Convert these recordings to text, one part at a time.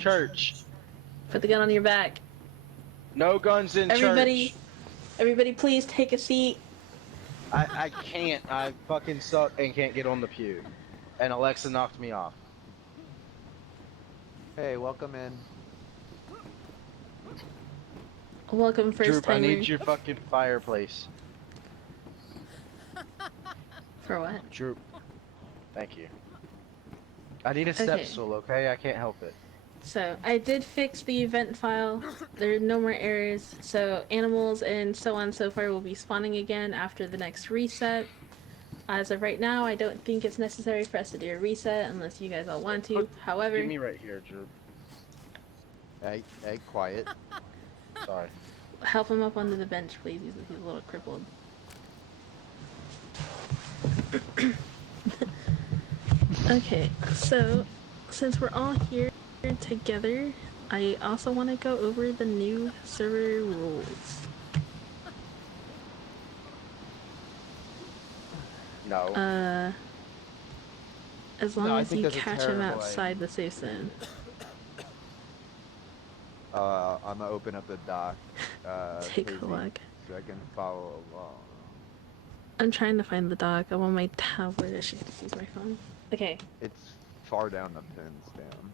church. Put the gun on your back. No guns in Everybody, church. everybody, please take a seat. I can't. I fucking suck and can't get on the pew. And Alexa knocked me off. Hey, welcome in. Welcome, first Droop, I timer. need your fucking fireplace. For what? Droop. Thank you. I need a step stool, okay? I can't help it. So, I did fix the event file. There are no more errors. So, animals and so on and so forth will be spawning again after the next reset. As of right now, I don't think it's necessary for us to do a reset unless you guys all want to. However, Get me right here, Droop. Hey, quiet. Sorry. help him up onto the bench, please. He's a little crippled. Okay, so since we're all here together, I also want to go over the new server rules. No. As long as you catch him outside the safe zone. I'm gonna open up the doc. Take a look. So I can follow along. I'm trying to find the doc. I'm on my tablet. I should just use my phone. Okay. It's far down the pins, damn.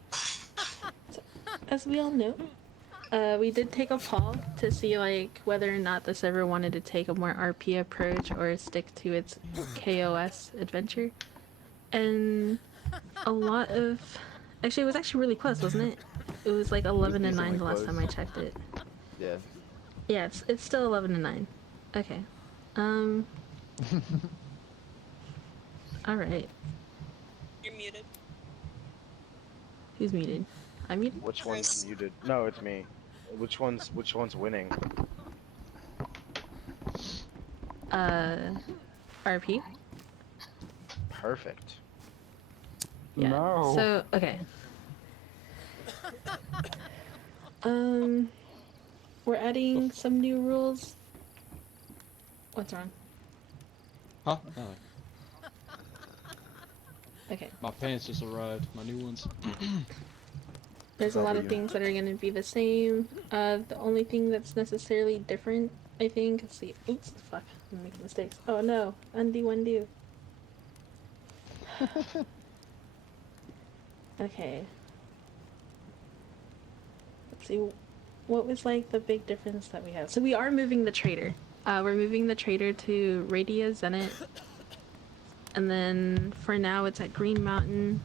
So, as we all know, we did take a poll to see like whether or not the server wanted to take a more RP approach or stick to its KOS adventure. And a lot of... Actually, it was actually really close, wasn't it? It was like 11 and 9 the last time I checked it. Yeah. Yeah, it's still 11 and 9. Okay. Alright. You're muted. Who's muted? I'm muted? Which one's muted? No, it's me. Which one's winning? RP? Perfect. Yeah. No. So, okay. We're adding some new rules. What's wrong? Huh? No. Okay. My pants just arrived. My new ones. There's a lot of things that are going to be the same. The only thing that's necessarily different, I think, let's see. Oops, fuck. I'm making mistakes. Oh no. Undo. Okay. Let's see. What was like the big difference that we have? So we are moving the trader. We're moving the trader to Radia Zenit. And then for now it's at Green Mountain.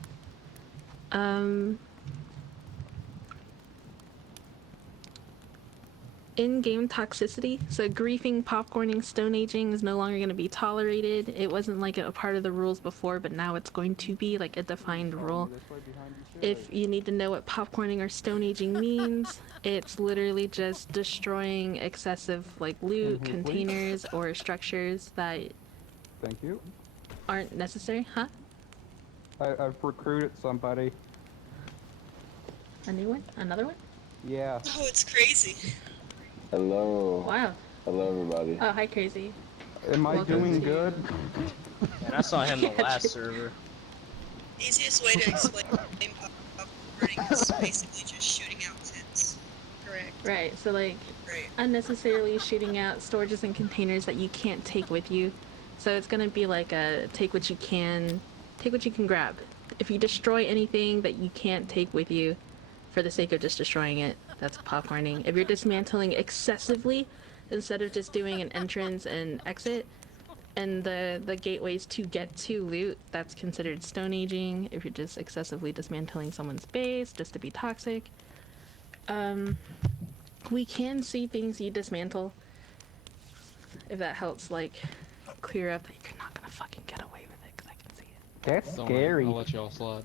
In-game toxicity, so griefing, popcorning, stone aging is no longer going to be tolerated. It wasn't like a part of the rules before, but now it's going to be like a defined rule. If you need to know what popcorning or stone aging means, it's literally just destroying excessive like loot, containers, or structures that Thank you. aren't necessary. Huh? I've recruited somebody. A new one? Another one? Yeah. Oh, it's crazy. Hello. Wow. Hello, everybody. Oh, hi, Crazy. Am I Welcome doing to- good? And I saw him the last server. Easiest way to explain popcorning is basically just shooting out tents. Correct. Right, so like Right. unnecessarily shooting out storages and containers that you can't take with you. So it's gonna be like a take what you can grab. If you destroy anything that you can't take with you for the sake of just destroying it, that's popcorning. If you're dismantling excessively, instead of just doing an entrance and exit, and the gateways to get to loot, that's considered stone aging. If you're just excessively dismantling someone's base just to be toxic. We can see things you dismantle. If that helps, like, clear up that you're not gonna fucking get away with it, because I can see it. That's Don't scary. worry, I'll let y'all slide.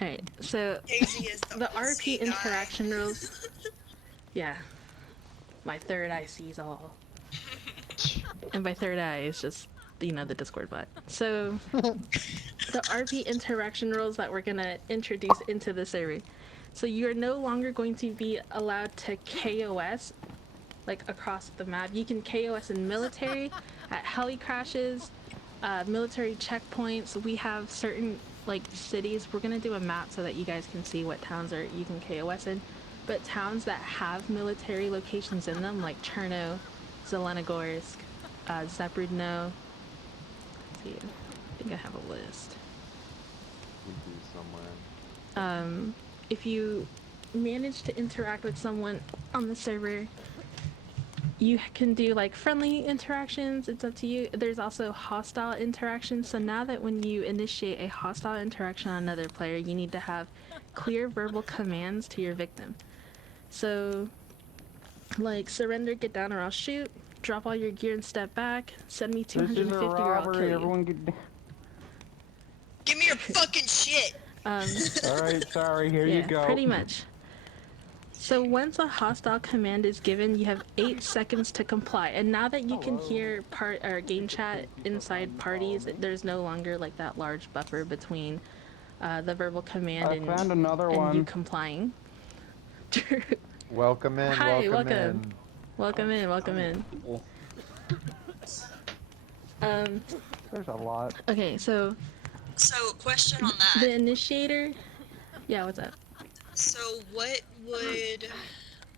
Alright, so Daisy is the RP interaction rules. Yeah. My third eye sees all. And by third eye, it's just, you know, the Discord bot. So, the RP interaction rules that we're gonna introduce into the server. So you're no longer going to be allowed to KOS, like, across the map. You can KOS in military, at heli crashes, military checkpoints. We have certain like cities, we're gonna do a map so that you guys can see what towns are you can KOS in. But towns that have military locations in them, like Cherno, Zelenogorsk, Zabrudno. Let's see, I think I have a list. We do somewhere. If you manage to interact with someone on the server, you can do like friendly interactions. It's up to you. There's also hostile interactions. So now that when you initiate a hostile interaction on another player, you need to have clear verbal commands to your victim. So, like, surrender, get down or I'll shoot, drop all your gear and step back, send me This is a 250 or I'll kill robbery. you. Everyone get down. Give me your fucking shit. Alright, sorry, here you Yeah, go. pretty much. So once a hostile command is given, you have 8 seconds to comply. And now that you can hear game chat inside parties, there's no longer like that large buffer between the verbal command I found another and you one. complying. Welcome in, Hi, welcome welcome. in. Welcome in, welcome in. There's a lot. Okay, so So, question on the that. initiator. Yeah, what's up? So, what would...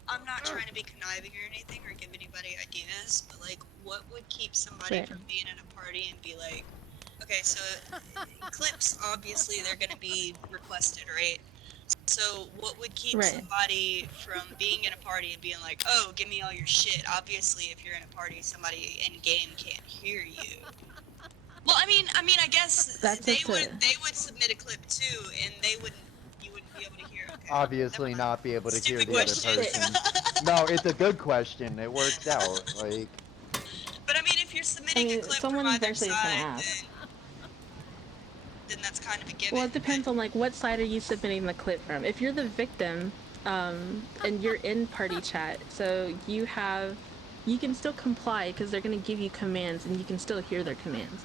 I'm not trying to be conniving or anything or give anybody ideas, but like, what would keep somebody Right. from being in a party and be like, okay, so clips, obviously, they're gonna be requested, right? So, what would keep Right. somebody from being in a party and being like, oh, give me all your shit? Obviously, if you're in a party, somebody in game can't hear you. Well, I mean, I guess That's they just would submit a clip too, and you wouldn't be able to hear. Okay, Obviously never mind. not be able to hear Stupid the other question. person. No, it's a good question. It works out. Like, But I mean, if you're submitting a clip someone from either eventually is gonna side, ask. then that's kind of a given. Well, it depends on like what side are you submitting the clip from. If you're the victim, and you're in party chat, so you can still comply because they're gonna give you commands and you can still hear their commands.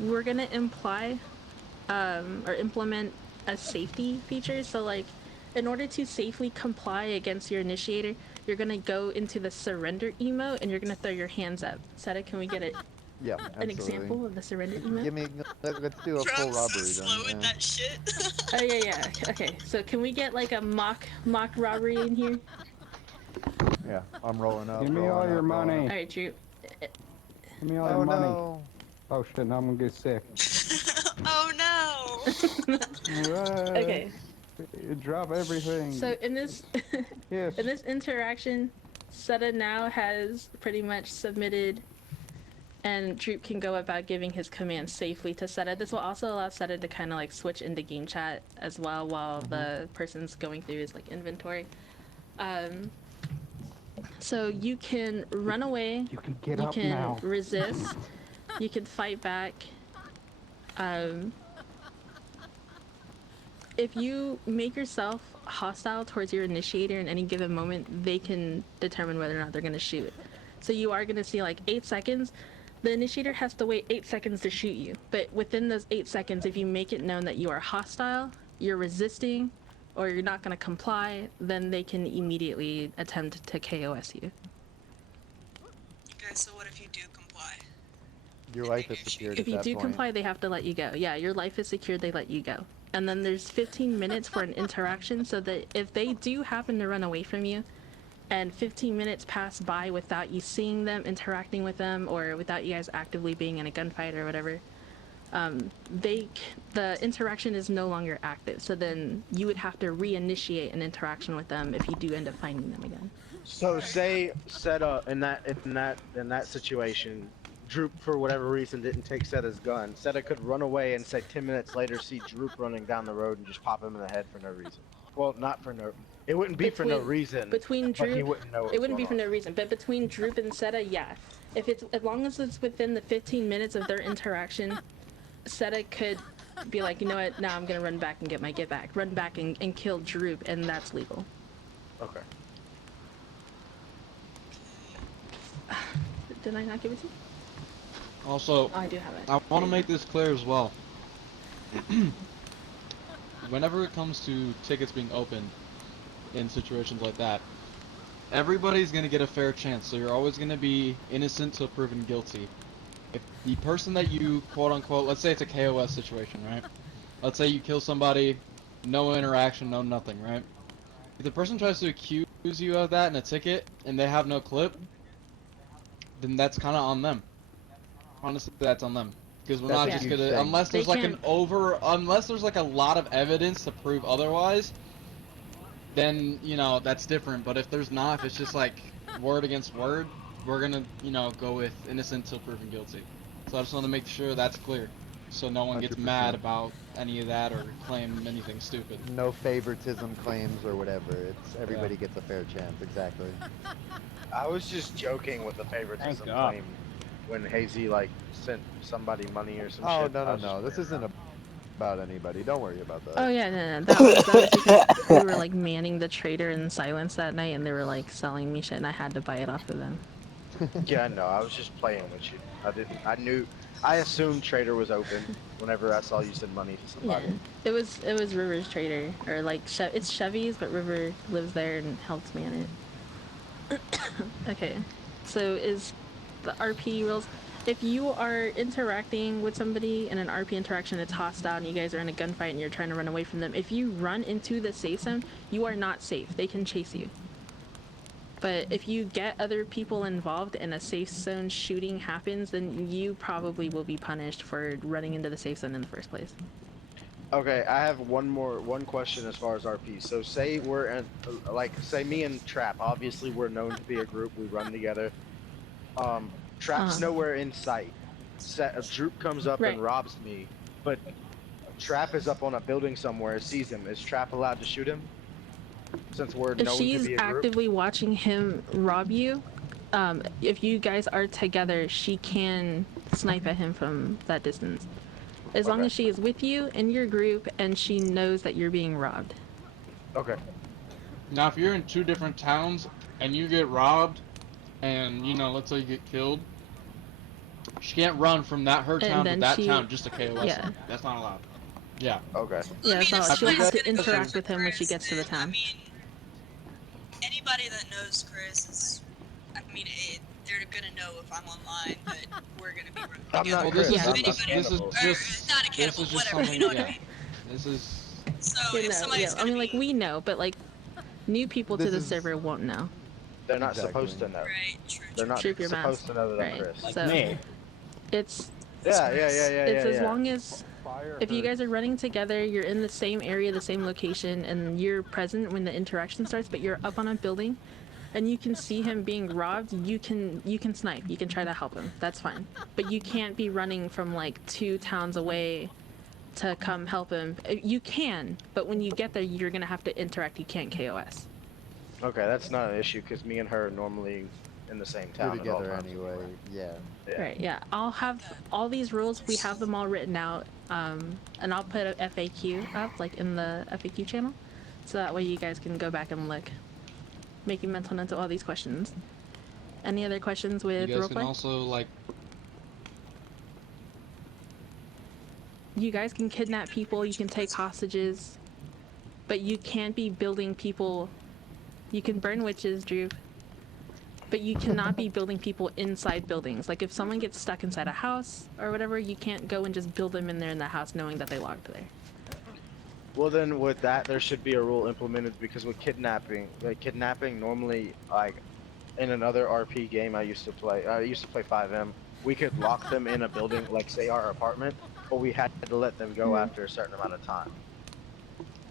We're gonna imply or implement a safety feature. So like, in order to safely comply against your initiator, you're gonna go into the surrender emote and you're gonna throw your hands up. Seta, can we get yeah, an absolutely. example of the surrender emote? Give me, let's do a Bro, full I'm so robbery slow then. with that shit. Oh yeah. Okay. So can we get like a mock robbery in here? Yeah, I'm rolling up. Give me all rolling your up, rolling money. up. All right, Drew. Give me all Oh your money. no. Oh shit, now I'm gonna get sick. Oh no! Okay. Drop everything. So in this Yes. in this interaction, Seta now has pretty much submitted, and Droop can go about giving his commands safely to Seta. This will also allow Seta to kind of like switch into game chat as well while the person's going through his like inventory. So you can run away, You can get you up can now. resist, you can fight back. If you make yourself hostile towards your initiator in any given moment, they can determine whether or not they're going to shoot. So you are going to see like 8 seconds. The initiator has to wait 8 seconds to shoot you. But within those 8 seconds, if you make it known that you are hostile, you're resisting, or you're not going to comply, then they can immediately attempt to KOS you. Okay, so what if you do comply? Your life is secured If at you that do point. comply, they have to let you go. Yeah, your life is secured, they let you go. And then there's 15 minutes for an interaction, so that if they do happen to run away from you, and 15 minutes pass by without you seeing them, interacting with them, or without you guys actively being in a gunfight or whatever, the interaction is no longer active. So then you would have to reinitiate an interaction with them if you do end up finding them again. So say Seta in that situation, Droop for whatever reason didn't take Seta's gun. Seta could run away and say 10 minutes later see Droop running down the road and just pop him in the head for no reason. Well, not for no. It wouldn't be for no reason. Between but he Droop, wouldn't know. it wouldn't be for no reason. But between Droop and Seta, yeah. If it's as long as it's within the 15 minutes of their interaction, Seta could be like, you know what? Now I'm gonna run back and get my get back. Run back and kill Droop, and that's legal. Okay. Did I not give it to you? Also, Oh, I do have it. I want to make this clear as well. Whenever it comes to tickets being opened in situations like that, everybody's going to get a fair chance, so you're always going to be innocent till proven guilty. if the person that you quote unquote, let's say it's a KOS situation, right? Let's say you kill somebody, no interaction, no nothing, right? If the person tries to accuse you of that in a ticket and they have no clip, then that's kind of on them. Honestly, that's on them. Because we're That's not a just huge gonna, thing. unless there's They like can't- unless there's like a lot of evidence to prove otherwise, then, you know, that's different. But if there's not, if it's just like word against word, we're gonna, you know, go with innocent till proven guilty. So I just want to make sure that's clear, so no one gets 100%. mad about any of that or claim anything stupid. No favoritism claims or whatever. It's everybody gets a fair chance. Exactly. I was just joking with the favoritism Thank God. claim when Hazy like sent somebody money or some Oh shit. no I no was just no! This playing isn't around. about anybody. Don't worry about that. Oh yeah, no, that was because we were like manning the trader in silence that night, and they were like selling me shit, and I had to buy it off of them. Yeah, no, I was just playing with you. I assumed Trader was open whenever I saw you send money to Yeah, somebody. it was River's trader, or like it's Chevy's, but River lives there and helps man it. Okay, so is the RP rules? If you are interacting with somebody in an RP interaction, it's hostile, and you guys are in a gunfight and you're trying to run away from them, if you run into the safe zone, you are not safe. They can chase you. But if you get other people involved and a safe zone shooting happens, then you probably will be punished for running into the safe zone in the first place. Okay, I have one question as far as RP. So say we're in, say me and Trap. Obviously, we're known to be a group. We run together. Trap's nowhere in sight. A Droop comes up Right. and robs me, but Trap is up on a building somewhere, sees him. Is Trap allowed to shoot him? Since we're If known to she's be a group. actively watching him rob you, if you guys are together, she can snipe at him from that distance. As long Okay. as she is with you in your group and she knows that you're being robbed. Okay. Now, if you're in two different towns and you get robbed, and you know, let's say you get killed, she can't run from her And town to then that she- town just to KOS yeah. him. That's not allowed. Yeah. Okay. Yeah, I it's mean, not if like she'll have somebody's to gonna go interact after with him when she Chris, gets to the then, town. I mean, anybody that knows Chris is, I mean, they're gonna know if I'm online that we're gonna be running I'm together. not Well, this Chris. is Yeah. I'm this, a this is cannibal. Or, just not a this cannibal, is just whatever, something. you know what Yeah. I mean? This is. So You if know, somebody's I gonna mean, like, be, we know, but like, new people to This the is- server won't know. They're not Exactly. supposed to know. right, true, They're not Troop your supposed mask. to know that I'm Right. Chris. Like So me. it's Yeah. it's as long as Fire if you her. guys are running together, you're in the same area, the same location, and you're present when the interaction starts, but you're up on a building and you can see him being robbed, you can snipe. You can try to help him. That's fine. But you can't be running from like 2 towns away to come help him. You can, but when you get there, you're going to have to interact. You can't KOS. Okay, that's not an issue because me and her are normally in the same We're town at all together times. anyway. Yeah. Yeah. Right, yeah. I'll have all these rules. We have them all written out. And I'll put a FAQ up, like in the FAQ channel. So that way you guys can go back and look. Making mental notes of all these questions. Any other questions You with guys can roleplay? also like. You guys can kidnap people, you can take hostages, but you can't be building people. You can burn witches, Drew, but you cannot be building people inside buildings. Like if someone gets stuck inside a house or whatever, you can't go and just build them in there in the house knowing that they locked there. Well, then with that, there should be a rule implemented because with kidnapping, normally, like in another RP game I used to play 5M, we could lock them in a building, like say our apartment, but we had to let them go after a certain amount of time.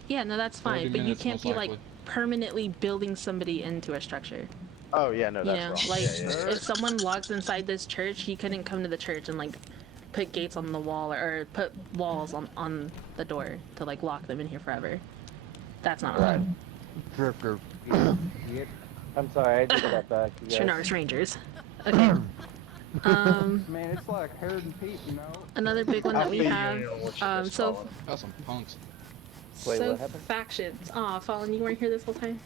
Yeah, no, that's 30 fine, but you minutes, can't most be like likely. permanently building somebody into a structure. Oh yeah, no, You that's know, wrong. like Yeah. if someone logs inside this church, he couldn't come to the church and like put gates on the wall or put walls on the door to like lock them in here forever. That's not allowed. Drifter. I'm sorry, I just got back. You guys. Shannara Rangers. Okay. Man, it's like Harold and Pete, you know? Another big one that we I'll have. feed you on what you just So call Got some punks. Wait, so what happened? factions. Aw, Fallen, you weren't here this whole time.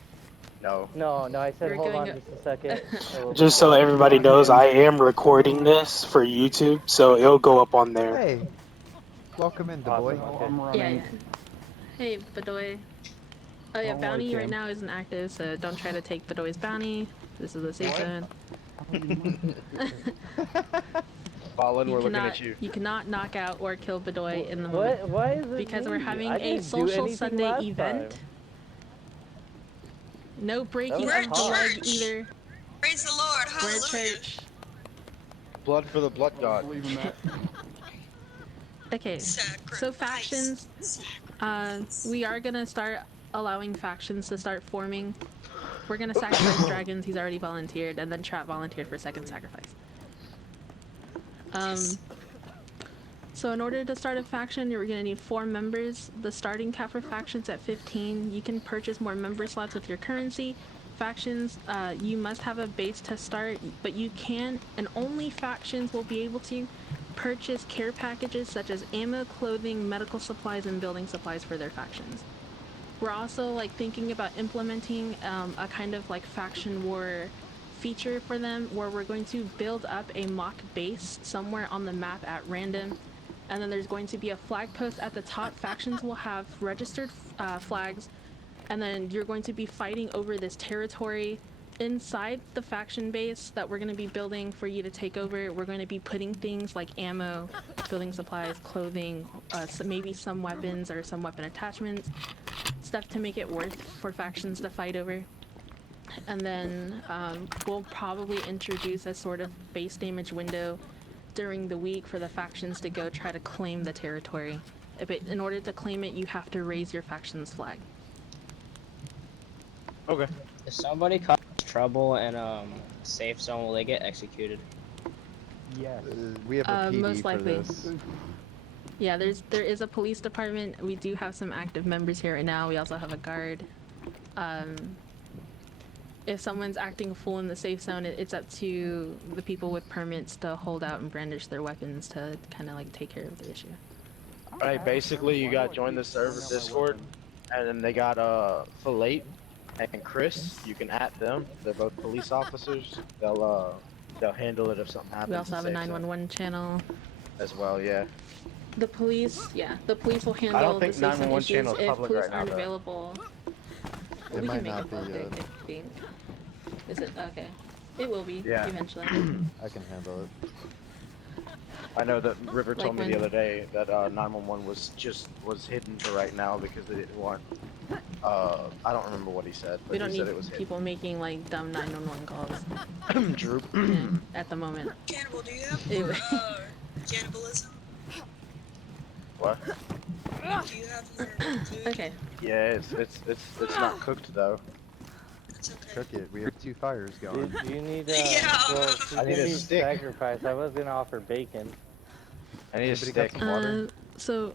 it. No. No, I said We're hold going on just a second. I will- Just so everybody knows, I am recording this for YouTube, so it'll go up on there. Hey. Welcome in, boy. Awesome. No, I'm Yeah, running. yeah. Hey, Bedoy. Oh yeah, Don't worry, bounty right Kim. now isn't active, so don't try to take Bedoy's bounty. This is a safe zone. Fallen, we're looking at you. You cannot knock out or kill Bedoy in the moment. What? Why is it Because me? we're having I a didn't do social anything Sunday last event. time. No breaking was We're of at blood church. either. Praise the Lord. We're at Hallelujah. church. Blood for the blood I god. believe in that. Okay, so Sacrifice. factions. We are gonna start allowing factions to start forming. We're gonna sacrifice dragons. He's already volunteered, and then Trap volunteered for second sacrifice. So in order to start a faction, you're gonna need 4 members. The starting cap for factions at 15. You can purchase more member slots with your currency. Factions, you must have a base to start, but you can, and only factions will be able to purchase care packages such as ammo, clothing, medical supplies, and building supplies for their factions. We're also like thinking about implementing a kind of like faction war feature for them, where we're going to build up a mock base somewhere on the map at random, and then there's going to be a flag post at the top. Factions will have registered flags, and then you're going to be fighting over this territory. Inside the faction base that we're going to be building for you to take over, we're going to be putting things like ammo, building supplies, clothing, maybe some weapons or some weapon attachments, stuff to make it worth for factions to fight over. And then we'll probably introduce a sort of base damage window during the week for the factions to go try to claim the territory. In order to claim it, you have to raise your faction's flag. Okay. If somebody causes trouble in safe zone, will they get executed? Yes. We have a PD most for likely. this. Yeah, there is a police department. We do have some active members here right now. We also have a guard. If someone's acting a fool in the safe zone, it's up to the people with permits to hold out and brandish their weapons to kind of like take care of the issue. Alright, basically you gotta join the server Discord, and then they got Filate and Chris. You can at them. They're both police officers. They'll handle it if something happens. We also have a 911 channel. as well. Yeah. The police will handle I don't think the safe zone 911 issues. channel is If public police right now, aren't though. available, It we might can make not it be, public, I think. Is it? Okay. It will be, Yeah. eventually. I can handle it. I know that River Like told me when- the other day that 911 was hidden for right now because they didn't want. I don't remember what he said, but We don't he said need it was people making like dumb 911 calls hidden. Droop. at the moment. Cannibal, do you have Ew. cannibalism? What? Do you have more food? Okay. Yeah, it's not cooked though. It's okay. Cook it. We have 2 fires going. Do you need Yeah. well, I need a since stick. sacrifice. I was gonna offer bacon. I need a Anybody got stick. some water? So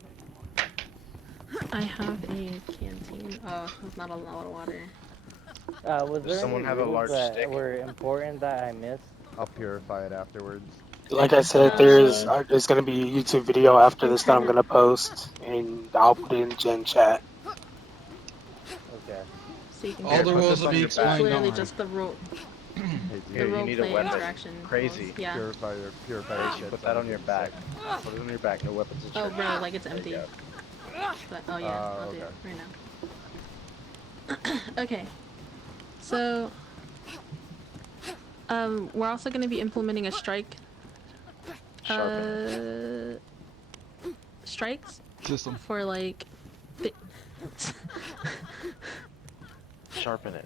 I have a canteen. Oh, there's not a lot of water. Was there someone any have a rules large that stick? were important that I missed? I'll purify it afterwards. Like I said, there's gonna be a YouTube video after this that I'm gonna post, and I'll put it in Gen chat. Okay. So you can All the put rules this will on be your it's back. explained. literally Don't just the role, Hey, the Here, you role need a play weapon. interaction. Crazy. rules. Yeah. purify your shit. Put that on your back. Put it on your back. No weapons. Oh, in bro, like it's There you empty. go. But oh yeah, I'll do it okay. right now. Okay. So we're also going to be implementing a strike. Sharpen Strikes System. for like. Sharpen it.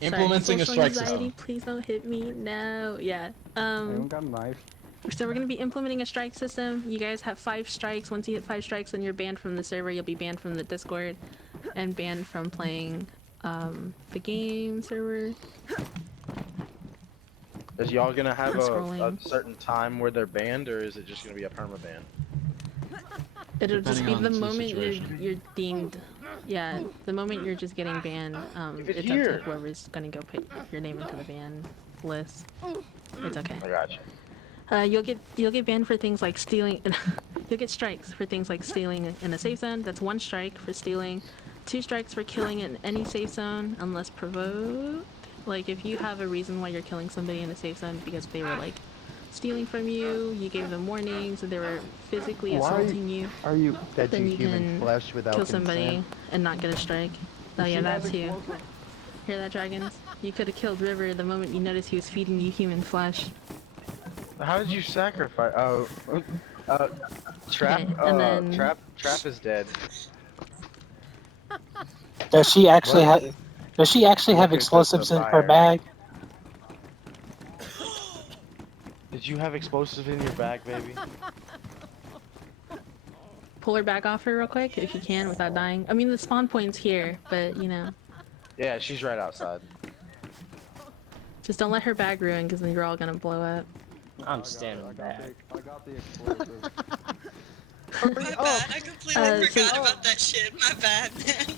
Implementing Sorry, a strike social anxiety, system. please don't hit me. No. Yeah. Anyone got a knife? So we're gonna be implementing a strike system. You guys have 5 strikes. Once you hit 5 strikes, then you're banned from the server. You'll be banned from the Discord, and banned from playing the game server. Is y'all gonna have a Scrolling. certain time where they're banned, or is it just gonna be a perma ban? It'll just be Depending the on the moment situation. you're deemed. Yeah, the moment you're just getting banned. Give it It's here. up to whoever's gonna go put your name into the ban list. It's okay. I got you. You'll get banned for things like stealing. You'll get strikes for things like stealing in a safe zone. That's 1 strike for stealing. 2 strikes for killing in any safe zone unless provoked. Like if you have a reason why you're killing somebody in a safe zone because they were like stealing from you, you gave them warnings, and they were physically Why assaulting you, Are you fed then you you human can flesh without kill somebody consent? and not get a strike. Oh yeah, that's you. Hear that, dragons? You could have killed River the moment you noticed he was feeding you human flesh. How did you sacrifice? Oh, Trap. Okay, and then- Trap is dead. Does she actually What? have? Does she actually have What consists of explosives in her fire? bag? Did you have explosives in your bag, baby? Pull her back off her real quick if you can without dying. I mean, the spawn point's here, but you know, Yeah, she's right outside. just don't let her bag ruin because then you're all gonna blow up. I'm standing back. I got the explosive. My bad. I completely so- forgot about that shit. My bad, man.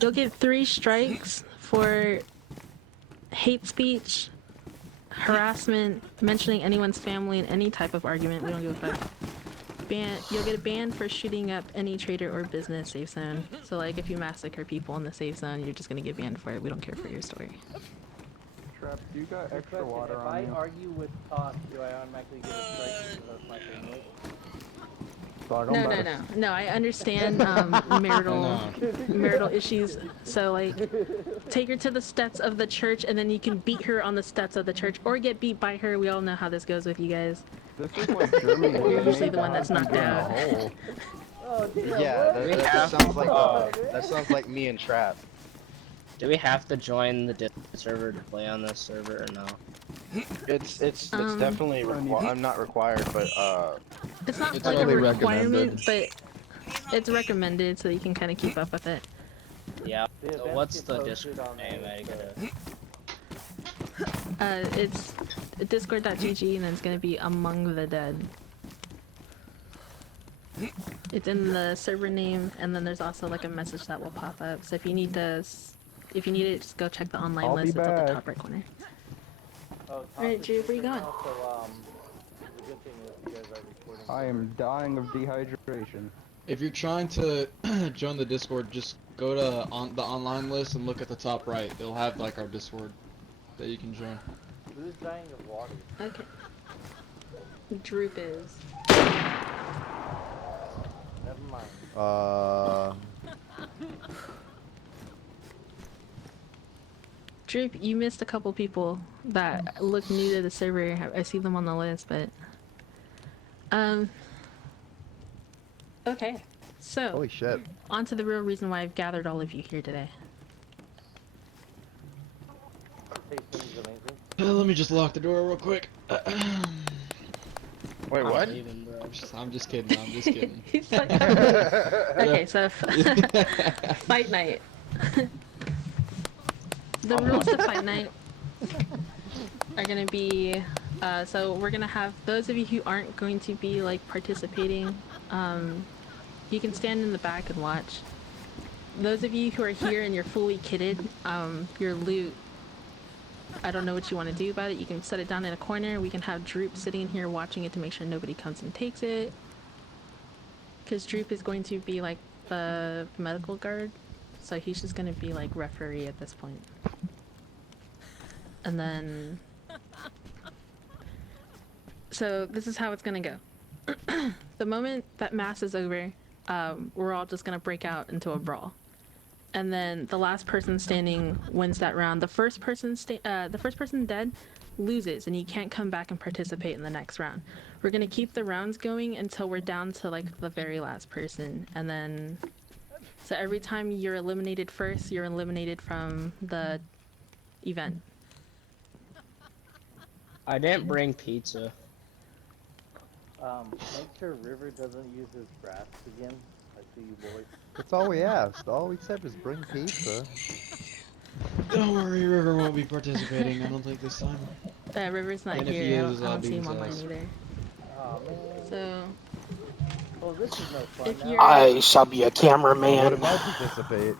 You'll get 3 strikes for hate speech, harassment, mentioning anyone's family in any type of argument. We don't give a fuck. You'll get a ban for shooting up any trader or business safe zone. So like if you massacre people in the safe zone, you're just gonna get banned for it. We don't care for your story. Trap, do you got extra water If on I you? argue with Toss, do I automatically get a strike because of my family? Dog, I'm No, about no, to- no, no. I understand marital issues. So like, take her to the steps of the church, and then you can beat her on the steps of the church, or get beat by her. We all know how this goes with you guys. This is like Germany. where You're they usually made the one that's husband knocked get in a out. hole. Oh, damn, Yeah, what? that sounds like me and Trap. Do we have to join the Discord server to play on this server or no? It's Um, definitely I'm not required, but It's not It's like a highly requirement, recommended. but it's recommended so you can kind of keep up with it. Yeah. The So events what's get the posted Discord on name? I gotta. It's discord.gg, and then it's gonna be Among the Dead. It's in the server name, and then there's also like a message that will pop up. So if you need to, if you need it, just go check the online I'll be list. It's at the back. top right corner. Oh, Alright, Drew, where you going? Also, the good thing is you guys are recording. I am dying of dehydration. If you're trying to join the Discord, just go to the online list and look at the top right. It'll have like our Discord that you can join. Who's dying of water? Okay. Droop is. Never mind. Droop, you missed a couple people that look new to the server. I see them on the list, but okay. So Holy shit. on to the real reason why I've gathered all of you here today. Tasting's amazing. Let me just lock the door real quick. wait, what? Leaving, bro. I'm just kidding. I'm just kidding. He's like, okay, so fight night. The rules to fight night are gonna be, so we're gonna have those of you who aren't going to be like participating, you can stand in the back and watch. Those of you who are here and you're fully kitted, your loot, I don't know what you want to do about it. You can set it down in a corner. We can have Droop sitting in here watching it to make sure nobody comes and takes it. Because Droop is going to be like the medical guard, so he's just going to be like referee at this point. And then... So this is how it's going to go. The moment that mass is over, we're all just going to break out into a brawl. And then the last person standing wins that round. The first person dead loses, and you can't come back and participate in the next round. We're gonna keep the rounds going until we're down to like the very last person, and then so every time you're eliminated first, you're eliminated from the event. I didn't bring pizza. Make sure River doesn't use his grass again. I see you boys. That's all we asked. All we said was bring pizza. Don't worry, River won't be participating. I don't think this time. River's not And if he here. is, I I'll don't beat see him his online ass. either. Oh man. So Oh, this is no fun if now. you're I shall be a Why cameraman. would I participate?